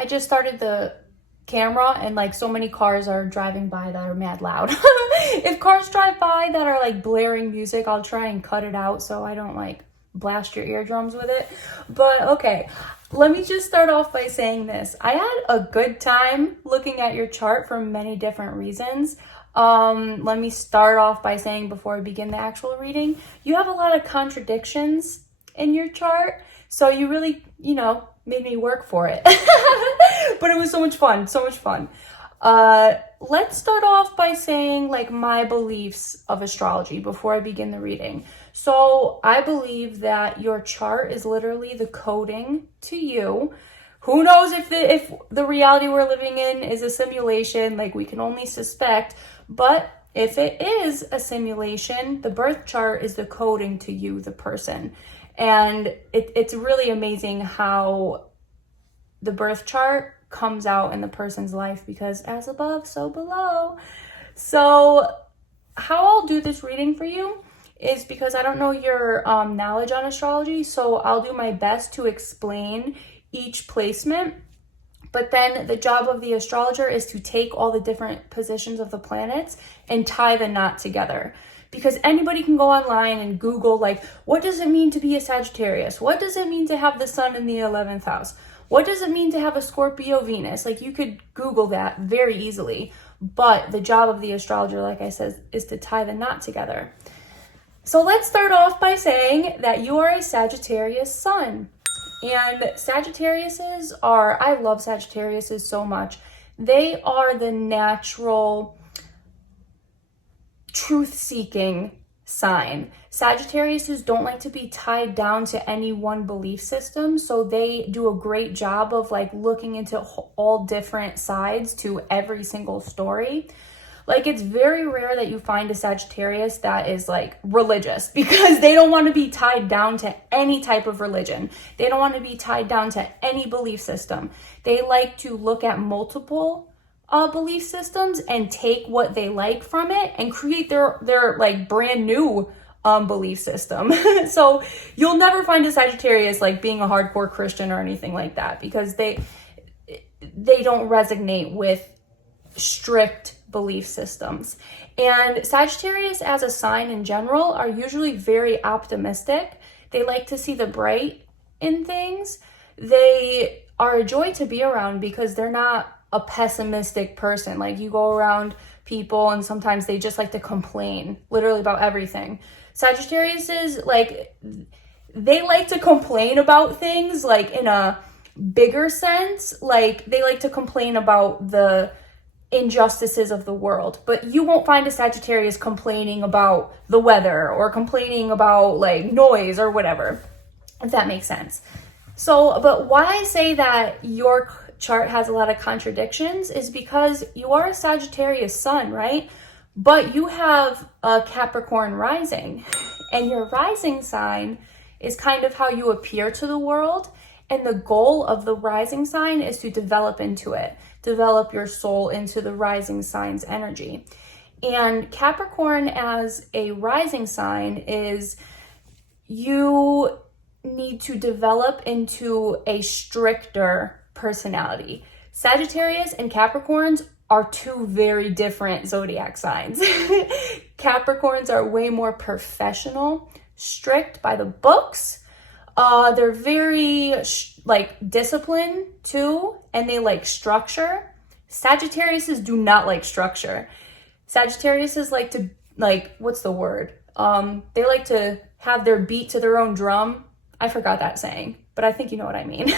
I just started the camera and like so many cars are driving by that are mad loud. If cars drive by that are like blaring music, I'll try and cut it out so I don't like blast your eardrums with it. But okay, let me just start off by saying this. I had a good time looking at your chart for many different reasons. Let me start off by saying before I begin the actual reading, you have a lot of contradictions in your chart. So you really, made me work for it. But it was so much fun, so much fun. Let's start off by saying like my beliefs of astrology before I begin the reading. So I believe that your chart is literally the coding to you. Who knows if the reality we're living in is a simulation, like we can only suspect, but if it is a simulation, the birth chart is the coding to you, the person. And it's really amazing how the birth chart comes out in the person's life, because as above, so below. So how I'll do this reading for you is because I don't know your knowledge on astrology, so I'll do my best to explain each placement. But then the job of the astrologer is to take all the different positions of the planets and tie the knot together. Because anybody can go online and Google, like, what does it mean to be a Sagittarius? What does it mean to have the sun in the 11th house? What does it mean to have a Scorpio Venus? Like, you could Google that very easily. But the job of the astrologer, like I said, is to tie the knot together. So let's start off by saying that you are a Sagittarius sun. And Sagittariuses are, I love Sagittariuses so much. They are the natural truth-seeking sign. Sagittariuses don't like to be tied down to any one belief system, so they do a great job of like looking into all different sides to every single story. Like, it's very rare that you find a Sagittarius that is like religious, because they don't want to be tied down to any type of religion. They don't want to be tied down to any belief system. They like to look at multiple belief systems and take what they like from it and create their like brand new belief system. So you'll never find a Sagittarius like being a hardcore Christian or anything like that, because they don't resonate with strict belief systems. And Sagittarius as a sign in general are usually very optimistic. They like to see the bright in things. They are a joy to be around because they're not a pessimistic person. Like, you go around people and sometimes they just like to complain literally about everything. Sagittariuses, like, they like to complain about things like in a bigger sense. Like, they like to complain about the injustices of the world, but you won't find a Sagittarius complaining about the weather or complaining about like noise or whatever, if that makes sense. So, but why I say that your chart has a lot of contradictions is because you are a Sagittarius sun, right? But you have a Capricorn rising, and your rising sign is kind of how you appear to the world. And the goal of the rising sign is to develop into it, develop your soul into the rising sign's energy. And Capricorn as a rising sign is, you need to develop into a stricter personality. Sagittarius and Capricorns are two very different zodiac signs. Capricorns are way more professional, strict by the books. They're very like disciplined too, and they like structure. Sagittariuses do not like structure. Sagittariuses like to, like, what's the word? They like to have their beat to their own drum. I forgot that saying, but I think you know what I mean.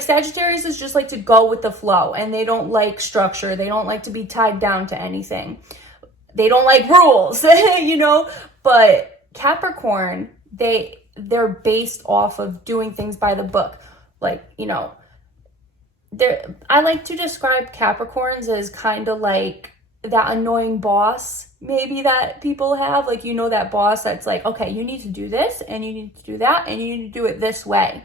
Sagittarius is just like to go with the flow, and they don't like structure. They don't like to be tied down to anything. They don't like rules, but Capricorn, they're based off of doing things by the book. I like to describe Capricorns as kind of like that annoying boss maybe that people have. Like, that boss that's like, okay, you need to do this and you need to do that and you need to do it this way.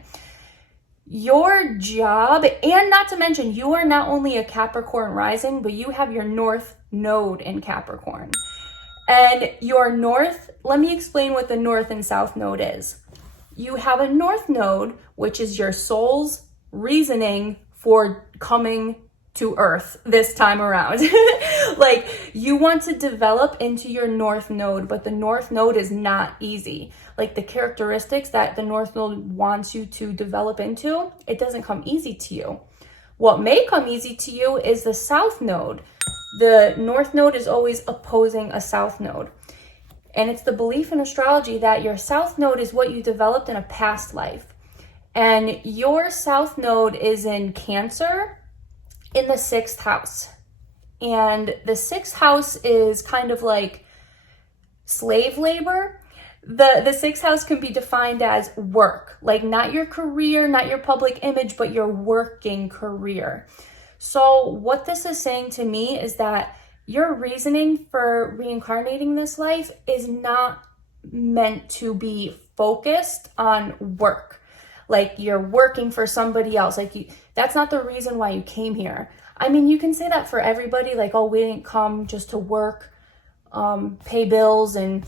Your job, and not to mention, you are not only a Capricorn rising, but you have your North Node in Capricorn. And your North, let me explain what the North and South Node is. You have a North Node, which is your soul's reasoning for coming to Earth this time around. Like, you want to develop into your North Node, but the North Node is not easy. Like, the characteristics that the North Node wants you to develop into, it doesn't come easy to you. What may come easy to you is the South Node. The North Node is always opposing a South Node. And it's the belief in astrology that your South Node is what you developed in a past life. And your South Node is in Cancer, in the 6th house. And the 6th house is kind of like slave labor. The 6th house can be defined as work, like not your career, not your public image, but your working career. So what this is saying to me is that your reasoning for reincarnating this life is not meant to be focused on work. Like, you're working for somebody else. Like, that's not the reason why you came here. I mean, you can say that for everybody. Like, oh, we didn't come just to work, pay bills, and,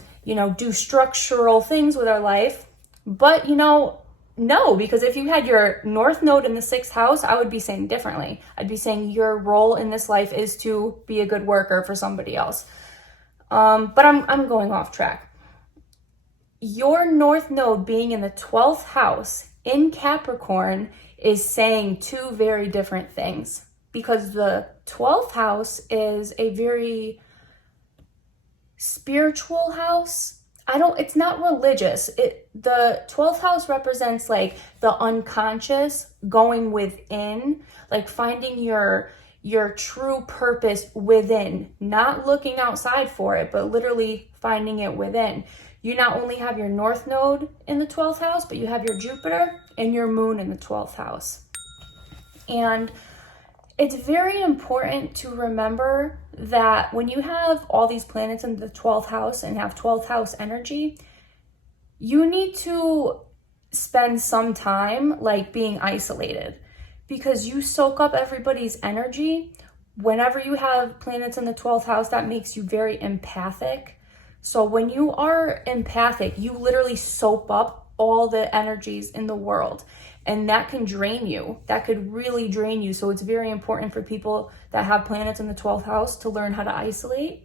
do structural things with our life. But, no, because if you had your North Node in the 6th house, I would be saying differently. I'd be saying your role in this life is to be a good worker for somebody else. But I'm going off track. Your North Node being in the 12th house in Capricorn is saying two very different things, because the 12th house is a very spiritual house. It's not religious. The 12th house represents like the unconscious, going within, like finding your true purpose within, not looking outside for it, but literally finding it within. You not only have your North Node in the 12th house, but you have your Jupiter and your Moon in the 12th house. And it's very important to remember that when you have all these planets in the 12th house and have 12th house energy, you need to spend some time like being isolated, because you soak up everybody's energy. Whenever you have planets in the 12th house, that makes you very empathic. So when you are empathic, you literally soak up all the energies in the world, and that can drain you. That could really drain you. So it's very important for people that have planets in the 12th house to learn how to isolate.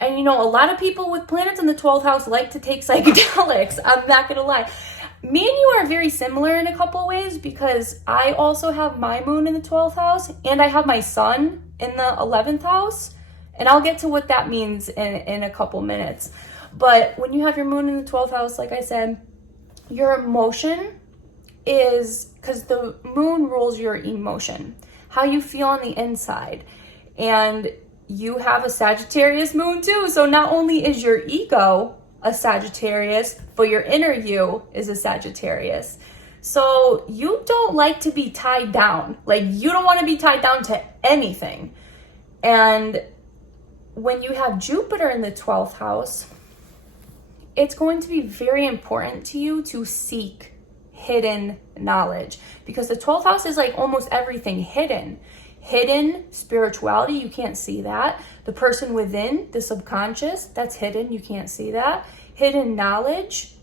And a lot of people with planets in the 12th house like to take psychedelics. I'm not gonna lie. Me and you are very similar in a couple ways, because I also have my moon in the 12th house and I have my sun in the 11th house. And I'll get to what that means in a couple minutes. But when you have your moon in the 12th house, like I said, your emotion is, because the moon rules your emotion, how you feel on the inside. And you have a Sagittarius moon too. So not only is your ego a Sagittarius, but your inner you is a Sagittarius. So you don't like to be tied down. Like, you don't want to be tied down to anything. And when you have Jupiter in the 12th house, it's going to be very important to you to seek hidden knowledge, because the 12th house is like almost everything hidden. Hidden spirituality, you can't see that. The person within, the subconscious, that's hidden, you can't see that. Hidden knowledge,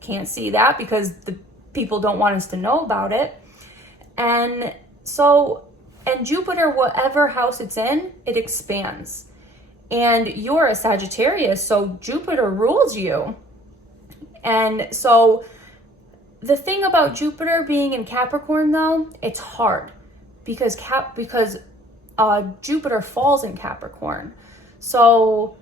can't see that because the people don't want us to know about it. And Jupiter, whatever house it's in, it expands. And you're a Sagittarius, so Jupiter rules you. And so the thing about Jupiter being in Capricorn, though, it's hard because Jupiter falls in Capricorn. So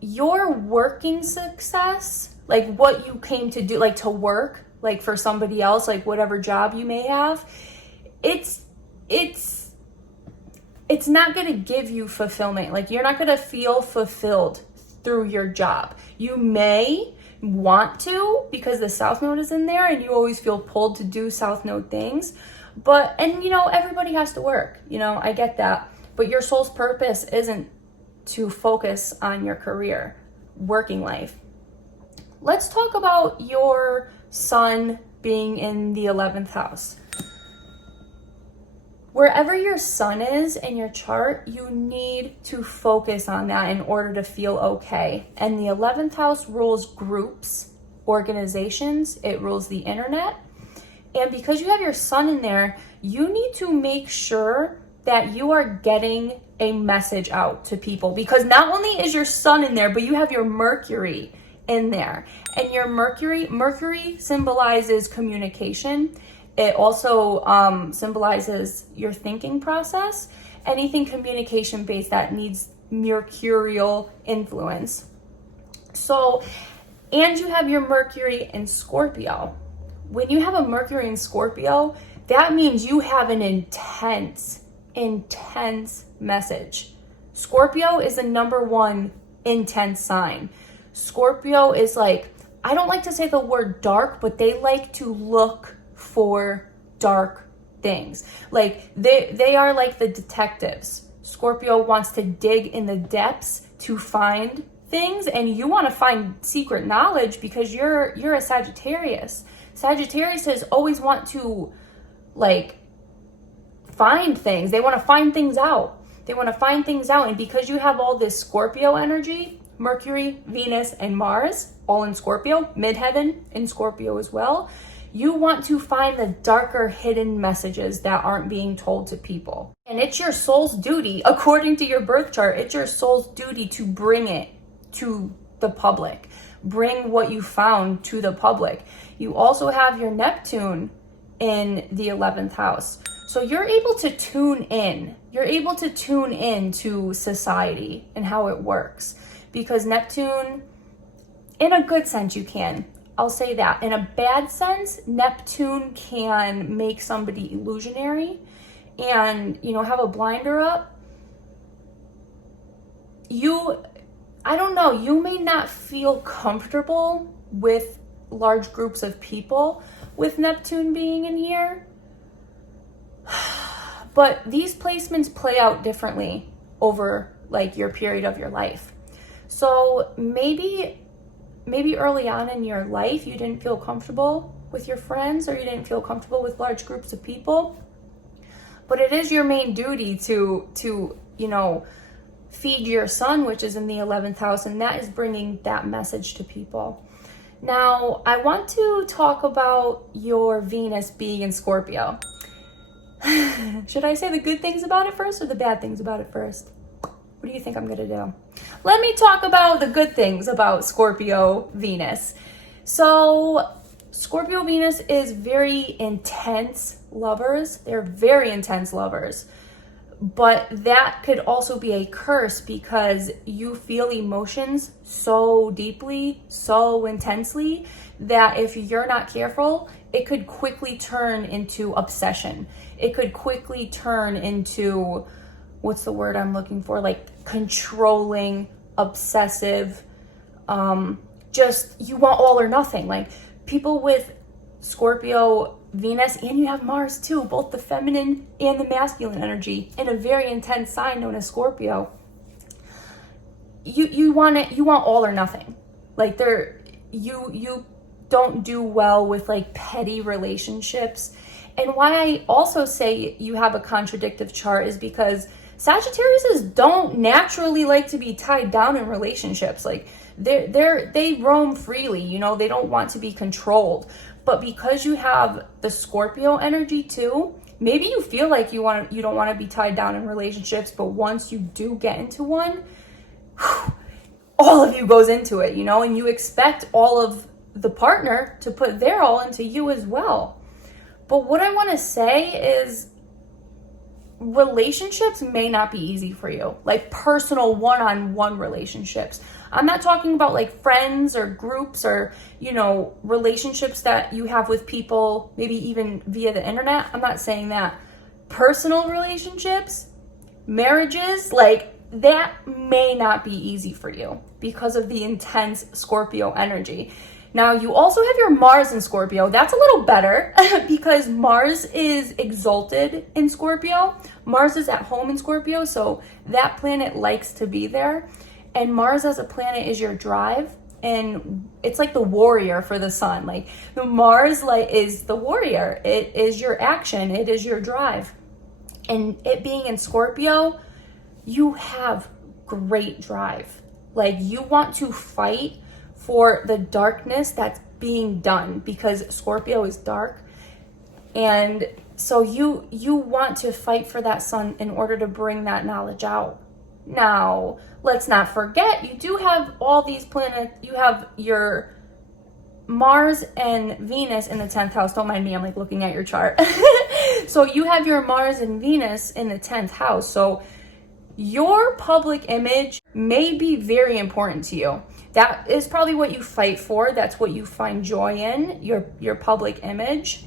your working success, like what you came to do, like to work, like for somebody else, like whatever job you may have, it's not going to give you fulfillment. Like, you're not going to feel fulfilled through your job. You may want to, because the South Node is in there and you always feel pulled to do South Node things. But, everybody has to work, I get that. But your soul's purpose isn't to focus on your career, working life. Let's talk about your sun being in the 11th house. Wherever your sun is in your chart, you need to focus on that in order to feel okay. And the 11th house rules groups, organizations, it rules the internet. And because you have your sun in there, you need to make sure that you are getting a message out to people, because not only is your sun in there, but you have your Mercury in there. And your Mercury symbolizes communication. It also symbolizes your thinking process. Anything communication based that needs mercurial influence. So, and you have your Mercury in Scorpio. When you have a Mercury in Scorpio, that means you have an intense message. Scorpio is the number one intense sign. Scorpio is like, I don't like to say the word dark, but they like to look for dark things. Like they are like the detectives. Scorpio wants to dig in the depths to find things, and you want to find secret knowledge because you're a Sagittarius. Sagittariuses always want to like find things. They want to find things out. And because you have all this Scorpio energy, Mercury, Venus, and Mars, all in Scorpio, midheaven in Scorpio as well, you want to find the darker hidden messages that aren't being told to people. And it's your soul's duty, according to your birth chart, it's your soul's duty to bring it to the public. Bring what you found to the public. You also have your Neptune in the 11th house. So you're able to tune in. You're able to tune in to society and how it works. Because Neptune, in a good sense, you can. I'll say that. In a bad sense, Neptune can make somebody illusionary and, have a blinder up. I don't know, you may not feel comfortable with large groups of people with Neptune being in here. But these placements play out differently over like your period of your life. So maybe early on in your life, you didn't feel comfortable with your friends, or you didn't feel comfortable with large groups of people. But it is your main duty to feed your sun, which is in the 11th house, and that is bringing that message to people. Now, I want to talk about your Venus being in Scorpio. Should I say the good things about it first or the bad things about it first? What do you think I'm going to do? Let me talk about the good things about Scorpio Venus. So, Scorpio Venus is very intense lovers. They're very intense lovers. But that could also be a curse because you feel emotions so deeply, so intensely, that if you're not careful, it could quickly turn into obsession. It could quickly turn into, what's the word I'm looking for? Like controlling, obsessive, just you want all or nothing. Like people with Scorpio Venus, and you have Mars too, both the feminine and the masculine energy in a very intense sign known as Scorpio. You want all or nothing. Like you don't do well with like petty relationships. And why I also say you have a contradictive chart is because Sagittariuses don't naturally like to be tied down in relationships. Like they roam freely, they don't want to be controlled. But because you have the Scorpio energy too, maybe you feel like you don't want to be tied down in relationships, but once you do get into one, all of you goes into it, and you expect all of the partner to put their all into you as well. But what I want to say is relationships may not be easy for you, like personal one-on-one relationships. I'm not talking about like friends or groups or, relationships that you have with people, maybe even via the internet. I'm not saying that. Personal relationships, marriages, like that may not be easy for you because of the intense Scorpio energy. Now, you also have your Mars in Scorpio. That's a little better because Mars is exalted in Scorpio. Mars is at home in Scorpio, so that planet likes to be there. And Mars as a planet is your drive, and it's like the warrior for the sun. Like the Mars is the warrior. It is your action. It is your drive. And it being in Scorpio, you have great drive. Like you want to fight for the darkness that's being done because Scorpio is dark. And so you want to fight for that sun in order to bring that knowledge out. Now, let's not forget, you do have all these planets. You have your Mars and Venus in the 10th house. Don't mind me, I'm like looking at your chart. So you have your Mars and Venus in the 10th house. So your public image may be very important to you. That is probably what you fight for. That's what you find joy in, your public image.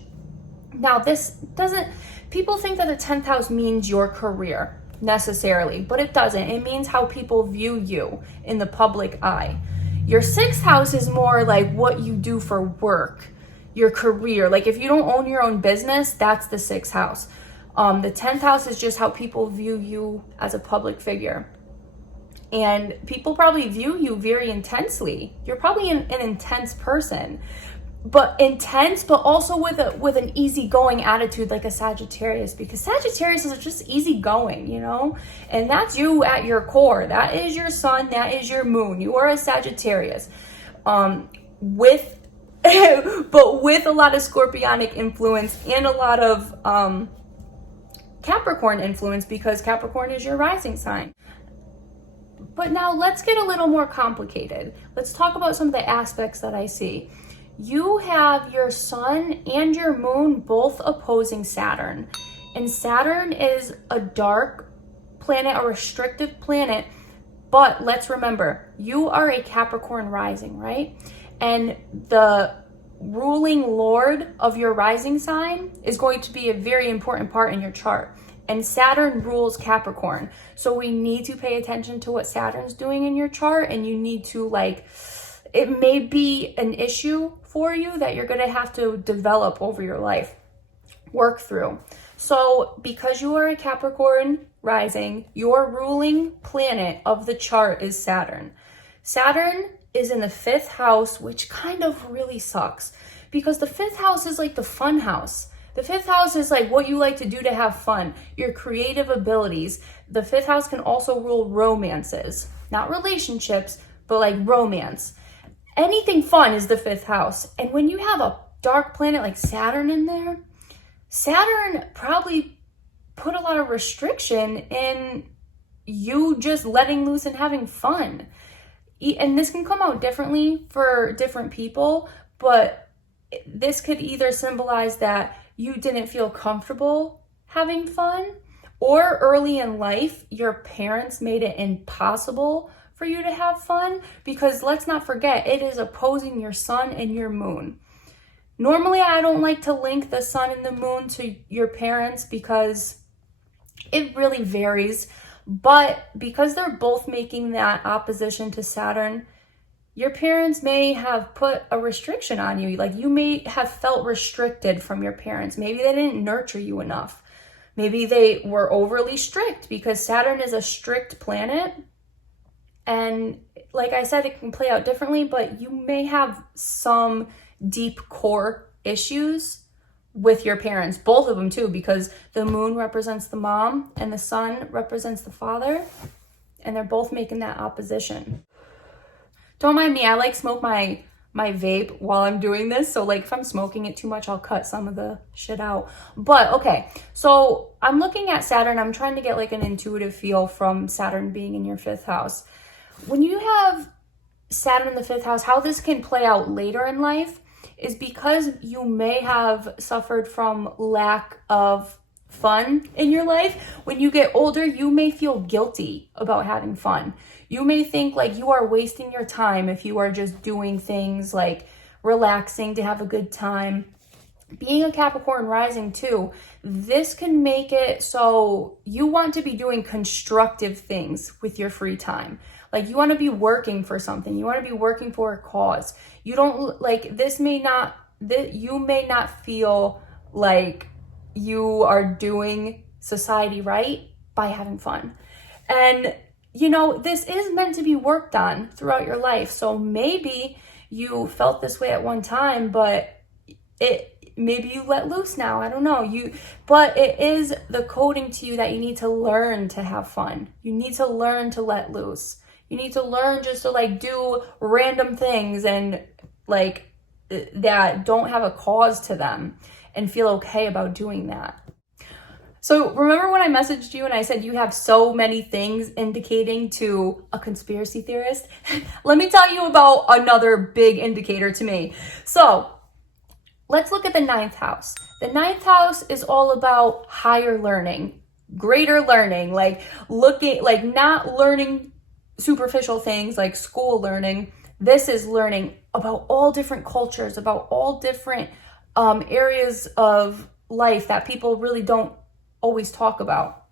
Now, this doesn't, people think that the 10th house means your career necessarily, but it doesn't. It means how people view you in the public eye. Your 6th house is more like what you do for work, your career. Like if you don't own your own business, that's the 6th house. The 10th house is just how people view you as a public figure. And people probably view you very intensely. You're probably an intense person, but also with an easygoing attitude, like a Sagittarius, because Sagittarius is just easygoing, you know, and that's you at your core. That is your sun. That is your moon. You are a Sagittarius, with but with a lot of Scorpionic influence and a lot of Capricorn influence, because Capricorn is your rising sign. But now let's get a little more complicated. Let's talk about some of the aspects that I see. You have your sun and your moon both opposing Saturn. And Saturn is a dark planet, a restrictive planet. But let's remember, you are a Capricorn rising, right? And the ruling lord of your rising sign is going to be a very important part in your chart. And Saturn rules Capricorn. So we need to pay attention to what Saturn's doing in your chart, and you need to, like, it may be an issue for you that you're going to have to develop over your life, work through. So because you are a Capricorn rising, your ruling planet of the chart is Saturn. Saturn is in the 5th house, which kind of really sucks, because the 5th house is like the fun house. The 5th house is like what you like to do to have fun, your creative abilities. The 5th house can also rule romances, not relationships, but like romance. Anything fun is the 5th house. And when you have a dark planet like Saturn in there, Saturn probably put a lot of restriction in you just letting loose and having fun. And this can come out differently for different people, but this could either symbolize that you didn't feel comfortable having fun, or early in life, your parents made it impossible for you to have fun, because let's not forget, it is opposing your sun and your moon. Normally, I don't like to link the sun and the moon to your parents because it really varies, but because they're both making that opposition to Saturn, your parents may have put a restriction on you. Like you may have felt restricted from your parents. Maybe they didn't nurture you enough. Maybe they were overly strict, because Saturn is a strict planet. And like I said, it can play out differently, but you may have some deep core issues with your parents, both of them too, because the moon represents the mom and the sun represents the father, and they're both making that opposition. Don't mind me, I like smoke my vape while I'm doing this. So like if I'm smoking it too much, I'll cut some of the shit out. But okay, so I'm looking at Saturn. I'm trying to get like an intuitive feel from Saturn being in your 5th house. When you have Saturn in the 5th house, how this can play out later in life is because you may have suffered from lack of fun in your life. When you get older, you may feel guilty about having fun. You may think like you are wasting your time if you are just doing things like relaxing to have a good time. Being a Capricorn rising too, this can make it so you want to be doing constructive things with your free time. Like you want to be working for something. You want to be working for a cause. You don't like this may not, you may not feel like you are doing society right by having fun. And you know, this is meant to be worked on throughout your life. So maybe you felt this way at one time, but maybe you let loose now. I don't know. But it is the coding to you that you need to learn to have fun. You need to learn to let loose. You need to learn just to like do random things and like that don't have a cause to them. and feel okay about doing that. So remember when I messaged you and I said you have so many things indicating to a conspiracy theorist? Let me tell you about another big indicator to me. So let's look at the 9th house. The 9th house is all about higher learning, greater learning, like not learning superficial things like school learning. This is learning about all different cultures, about all different areas of life that people really don't always talk about.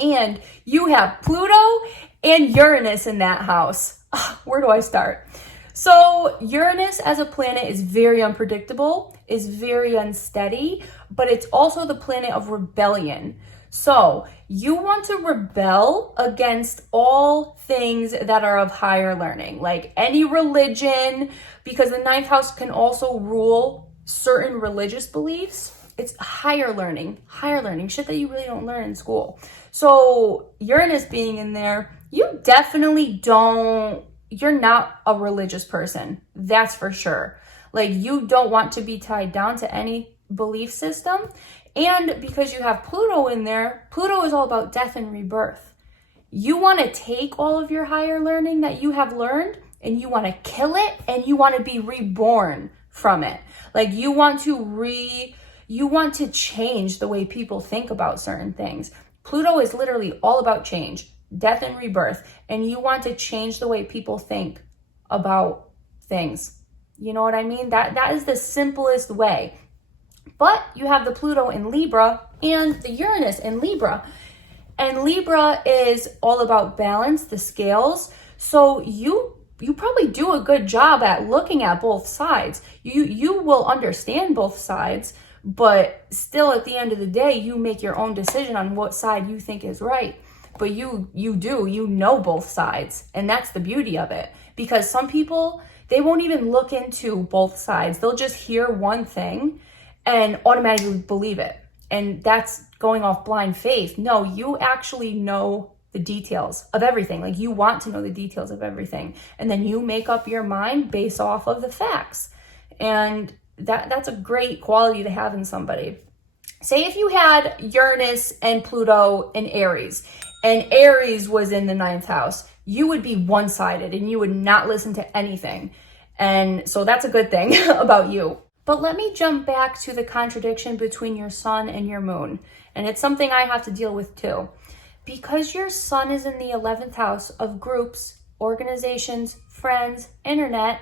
And you have Pluto and Uranus in that house. Where do I start? So Uranus as a planet is very unpredictable, is very unsteady, but it's also the planet of rebellion. So you want to rebel against all things that are of higher learning, like any religion, because the 9th house can also rule certain religious beliefs. It's higher learning, shit that you really don't learn in school. So Uranus being in there, you're not a religious person. That's for sure. Like, you don't want to be tied down to any belief system. And because you have Pluto in there, Pluto is all about death and rebirth. You want to take all of your higher learning that you have learned and you want to kill it and you want to be reborn from it. Like, you want to change the way people think about certain things. Pluto is literally all about change, death and rebirth, and you want to change the way people think about things. You know what I mean? That is the simplest way. But you have the Pluto in Libra and the Uranus in Libra. And Libra is all about balance, the scales. So you probably do a good job at looking at both sides. You will understand both sides, but still at the end of the day, you make your own decision on what side you think is right. But you know both sides. And that's the beauty of it. Because some people, they won't even look into both sides. They'll just hear one thing and automatically believe it. And that's going off blind faith. No, you actually know the details of everything. Like, you want to know the details of everything. And then you make up your mind based off of the facts. And that's a great quality to have in somebody. Say if you had Uranus and Pluto in Aries, and Aries was in the 9th house, you would be one-sided and you would not listen to anything. And so that's a good thing about you. But let me jump back to the contradiction between your sun and your moon. And it's something I have to deal with too. Because your sun is in the 11th house of groups, organizations, friends, internet,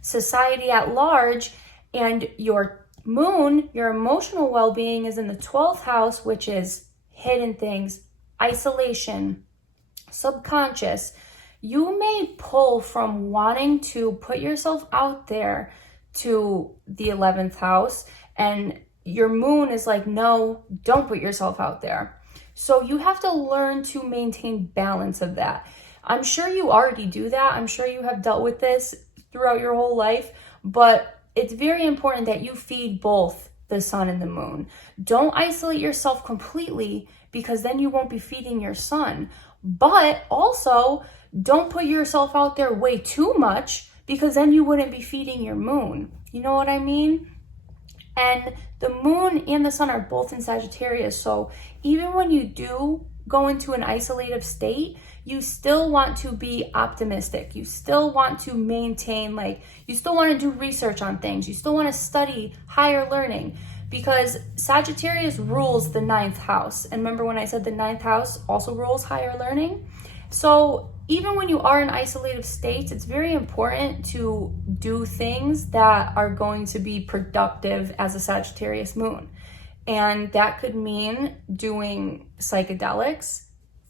society at large, and your moon, your emotional well-being, is in the 12th house, which is hidden things, isolation, subconscious. You may pull from wanting to put yourself out there to the 11th house, and your moon is like, no, don't put yourself out there. So you have to learn to maintain balance of that. I'm sure you already do that. I'm sure you have dealt with this throughout your whole life, but it's very important that you feed both the sun and the moon. Don't isolate yourself completely, because then you won't be feeding your sun. But also, don't put yourself out there way too much, because then you wouldn't be feeding your moon. You know what I mean? And the moon and the sun are both in Sagittarius. So even when you do go into an isolative state, you still want to be optimistic. You still want to maintain, you still want to do research on things. You still want to study higher learning, because Sagittarius rules the 9th house. And remember when I said the 9th house also rules higher learning? So even when you are in isolative states, it's very important to do things that are going to be productive as a Sagittarius moon. And that could mean doing psychedelics,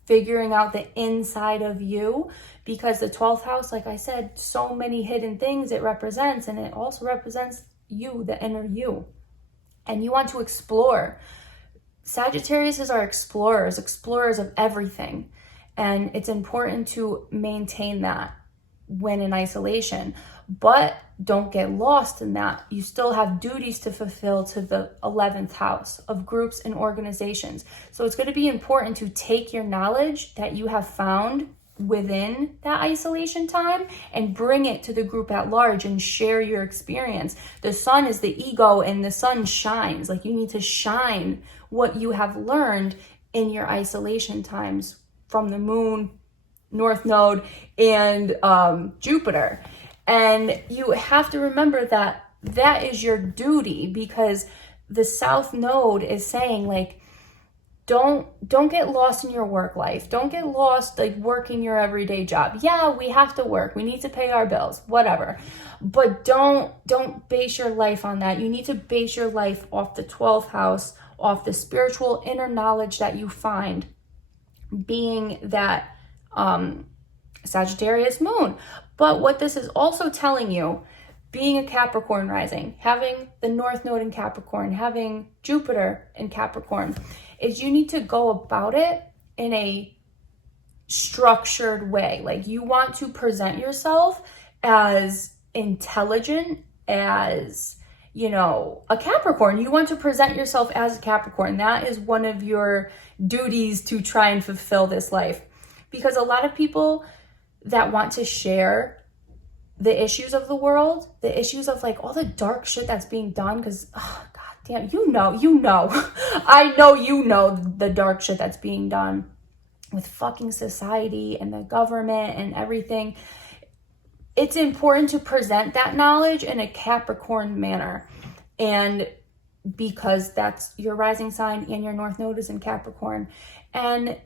figuring out the inside of you, because the 12th house, like I said, so many hidden things it represents, and it also represents you, the inner you. And you want to explore. Sagittarius are explorers of everything. And it's important to maintain that when in isolation. But don't get lost in that. You still have duties to fulfill to the 11th house of groups and organizations. So it's going to be important to take your knowledge that you have found within that isolation time and bring it to the group at large and share your experience. The sun is the ego, and the sun shines. Like, you need to shine what you have learned in your isolation times from the moon, North Node, and Jupiter. And you have to remember that that is your duty, because the South Node is saying, like, don't get lost in your work life. Don't get lost like working your everyday job. Yeah, we have to work. We need to pay our bills, whatever. But don't base your life on that. You need to base your life off the 12th house, off the spiritual inner knowledge that you find, being that Sagittarius moon. But what this is also telling you, being a Capricorn rising, having the North Node in Capricorn, having Jupiter in Capricorn, is you need to go about it in a structured way. Like, you want to present yourself as intelligent as, you know, a Capricorn. You want to present yourself as a Capricorn. That is one of your duties to try and fulfill this life. Because a lot of people that want to share the issues of the world, the issues of like all the dark shit that's being done, because god damn, you know I know you know the dark shit that's being done with fucking society and the government and everything. It's important to present that knowledge in a Capricorn manner, and because that's your rising sign and your North Node is in Capricorn. And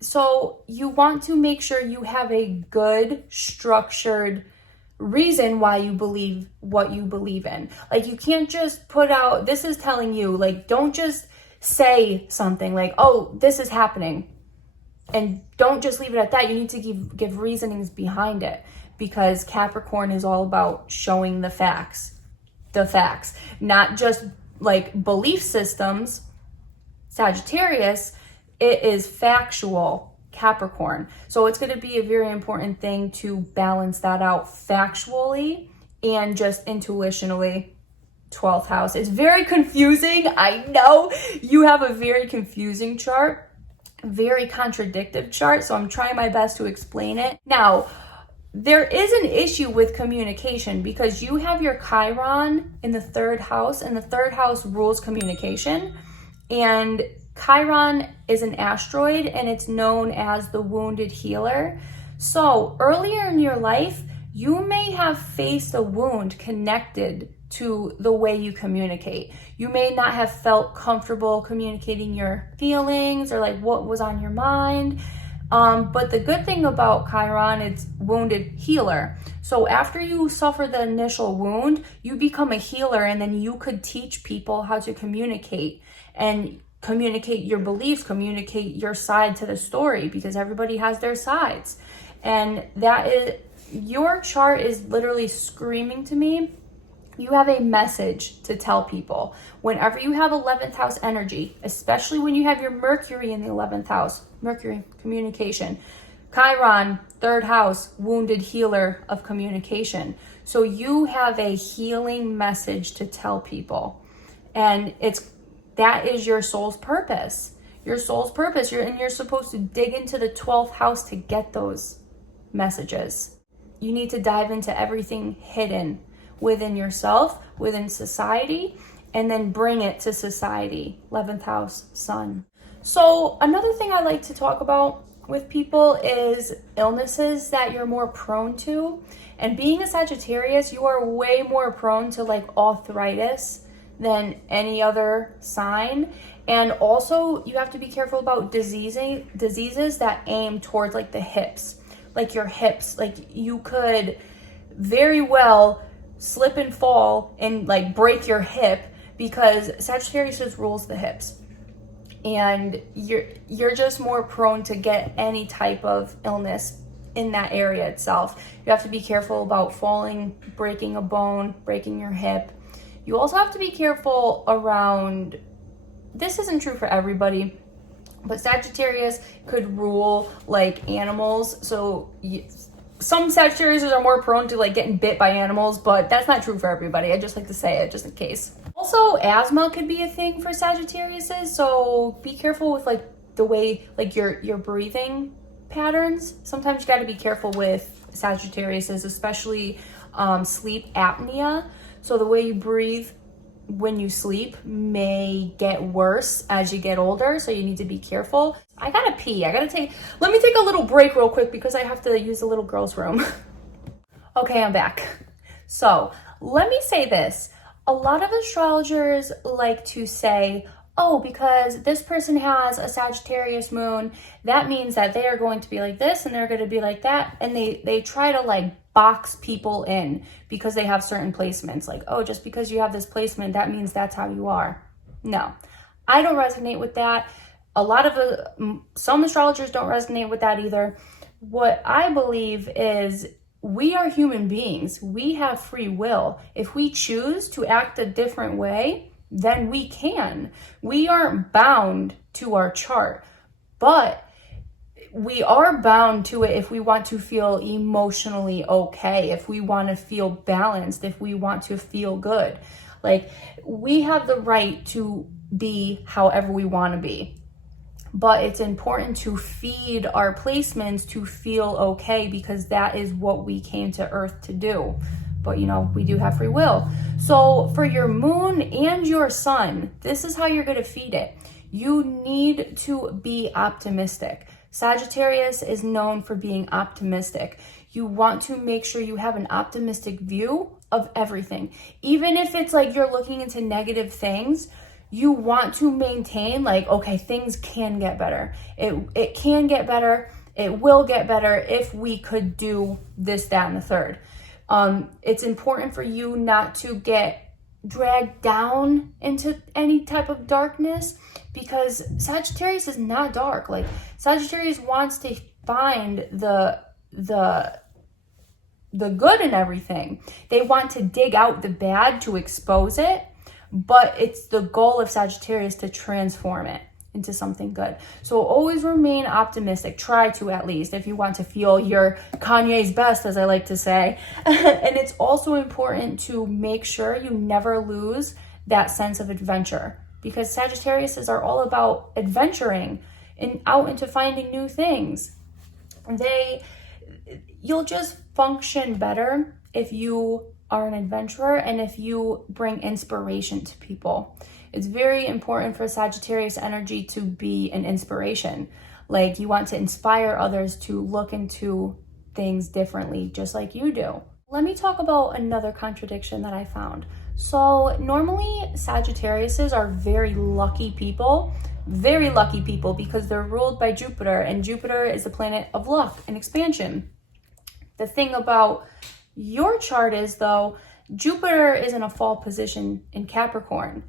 so you want to make sure you have a good structured reason why you believe what you believe in. Like, you can't just put out, this is telling you, like, don't just say something like, oh, this is happening, and don't just leave it at that. You need to give reasonings behind it, because Capricorn is all about showing the facts, not just like belief systems. Sagittarius, it is factual Capricorn. So it's going to be a very important thing to balance that out factually and just intuitionally. 12th house. It's very confusing. I know you have a very confusing chart, very contradictive chart. So I'm trying my best to explain it. Now, there is an issue with communication, because you have your Chiron in the 3rd house, and the 3rd house rules communication. And Chiron is an asteroid, and it's known as the wounded healer. So earlier in your life, you may have faced a wound connected to the way you communicate. You may not have felt comfortable communicating your feelings or like what was on your mind. But the good thing about Chiron, it's wounded healer. So after you suffer the initial wound, you become a healer, and then you could teach people how to communicate and communicate your beliefs, communicate your side to the story, because everybody has their sides. And that is, your chart is literally screaming to me, you have a message to tell people. Whenever you have 11th house energy, especially when you have your Mercury in the 11th house, Mercury, communication. Chiron, 3rd house, wounded healer of communication. So you have a healing message to tell people. And that is your soul's purpose. Your soul's purpose. You're supposed to dig into the 12th house to get those messages. You need to dive into everything hidden within yourself, within society, and then bring it to society. 11th house, sun. So another thing I like to talk about with people is illnesses that you're more prone to. And being a Sagittarius, you are way more prone to like arthritis than any other sign. And also you have to be careful about diseases that aim towards like the hips, like your hips. Like, you could very well slip and fall and like break your hip, because Sagittarius just rules the hips, and you're just more prone to get any type of illness in that area itself. You have to be careful about falling, breaking a bone, breaking your hip. You also have to be careful around, this isn't true for everybody, but Sagittarius could rule like animals. So some Sagittarius are more prone to like getting bit by animals, but that's not true for everybody. I just like to say it just in case. Also, asthma could be a thing for Sagittariuses, so be careful with like the way like your breathing patterns. Sometimes you got to be careful with Sagittariuses, especially sleep apnea. So the way you breathe when you sleep may get worse as you get older, so you need to be careful. I gotta pee. Let me take a little break real quick because I have to use the little girl's room. Okay, I'm back. So let me say this. A lot of astrologers like to say, oh, because this person has a Sagittarius moon, that means that they are going to be like this and they're going to be like that. And they try to like box people in because they have certain placements. Like, oh, just because you have this placement, that means that's how you are. No, I don't resonate with that. Some astrologers don't resonate with that either. What I believe is we are human beings. We have free will. If we choose to act a different way, then we can. We aren't bound to our chart, but we are bound to it if we want to feel emotionally okay, if we want to feel balanced, if we want to feel good. Like, we have the right to be however we want to be. But it's important to feed our placements to feel okay, because that is what we came to Earth to do. But we do have free will. So for your moon and your sun, this is how you're going to feed it. You need to be optimistic. Sagittarius is known for being optimistic. You want to make sure you have an optimistic view of everything. Even if it's like you're looking into negative things, you want to maintain like, okay, things can get better. It can get better. It will get better if we could do this, that, and the third. It's important for you not to get dragged down into any type of darkness, because Sagittarius is not dark. Like, Sagittarius wants to find the good in everything. They want to dig out the bad to expose it, but it's the goal of Sagittarius to transform it into something good. So always remain optimistic. Try to, at least, if you want to feel your Kanye's best, as I like to say. And it's also important to make sure you never lose that sense of adventure, because Sagittariuses are all about adventuring and out into finding new things. You'll just function better if you are an adventurer and if you bring inspiration to people. It's very important for Sagittarius energy to be an inspiration. Like, you want to inspire others to look into things differently, just like you do. Let me talk about another contradiction that I found. So normally Sagittariuses are very lucky people because they're ruled by Jupiter, and Jupiter is the planet of luck and expansion. The thing about your chart is, though, Jupiter is in a fall position in Capricorn.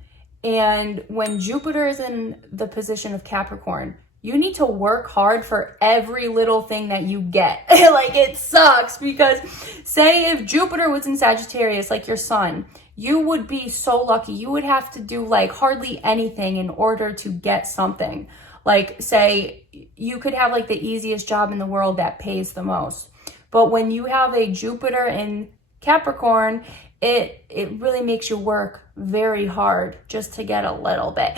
And when Jupiter is in the position of Capricorn, you need to work hard for every little thing that you get. Like, it sucks, because say if Jupiter was in Sagittarius, like your sun, you would be so lucky. You would have to do like hardly anything in order to get something. Like, say you could have like the easiest job in the world that pays the most. But when you have a Jupiter in Capricorn, it really makes you work very hard just to get a little bit.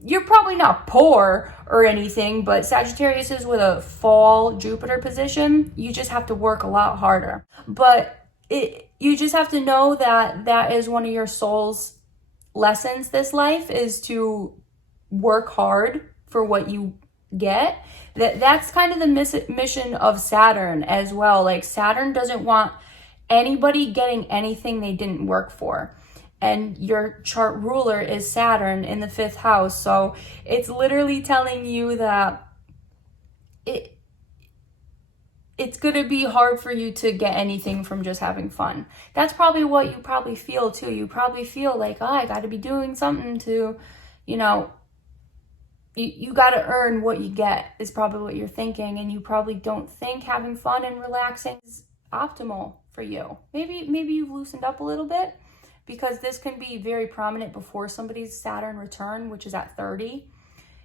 You're probably not poor or anything, but Sagittarius is with a fall Jupiter position. You just have to work a lot harder. But you just have to know that is one of your soul's lessons this life, is to work hard for what you get. That's kind of the mission of Saturn as well. Like, Saturn doesn't want anybody getting anything they didn't work for. And your chart ruler is Saturn in the 5th house. So it's literally telling you that it's going to be hard for you to get anything from just having fun. That's probably what you probably feel too. You probably feel like, oh, I got to be doing something to, you got to earn what you get, is probably what you're thinking. And you probably don't think having fun and relaxing is optimal for you. Maybe you've loosened up a little bit, because this can be very prominent before somebody's Saturn return, which is at 30.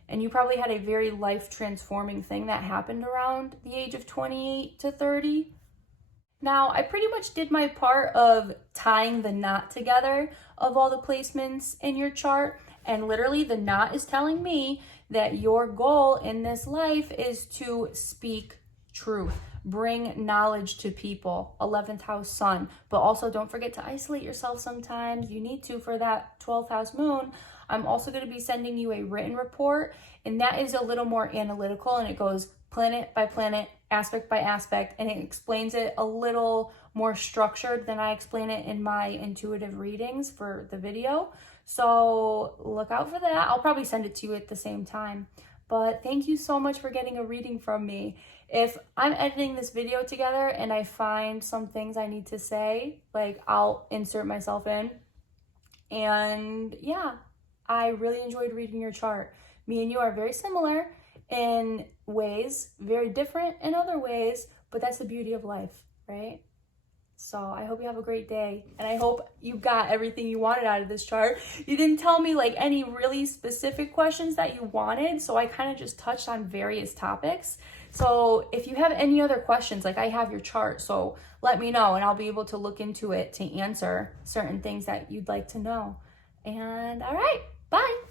And you probably had a very life-transforming thing that happened around the age of 28 to 30. Now, I pretty much did my part of tying the knot together of all the placements in your chart. And literally the knot is telling me that your goal in this life is to speak truth, bring knowledge to people. 11th house sun. But also don't forget to isolate yourself sometimes. You need to for that 12th house moon. I'm also going to be sending you a written report, and that is a little more analytical, and it goes planet by planet, aspect by aspect, and it explains it a little more structured than I explain it in my intuitive readings for the video. So look out for that. I'll probably send it to you at the same time. But thank you so much for getting a reading from me. If I'm editing this video together and I find some things I need to say, like I'll insert myself in. And yeah, I really enjoyed reading your chart. Me and you are very similar in ways, very different in other ways, but that's the beauty of life, right? So I hope you have a great day, and I hope you got everything you wanted out of this chart. You didn't tell me like any really specific questions that you wanted, so I kind of just touched on various topics. So if you have any other questions, like I have your chart, so let me know and I'll be able to look into it to answer certain things that you'd like to know. And all right, bye.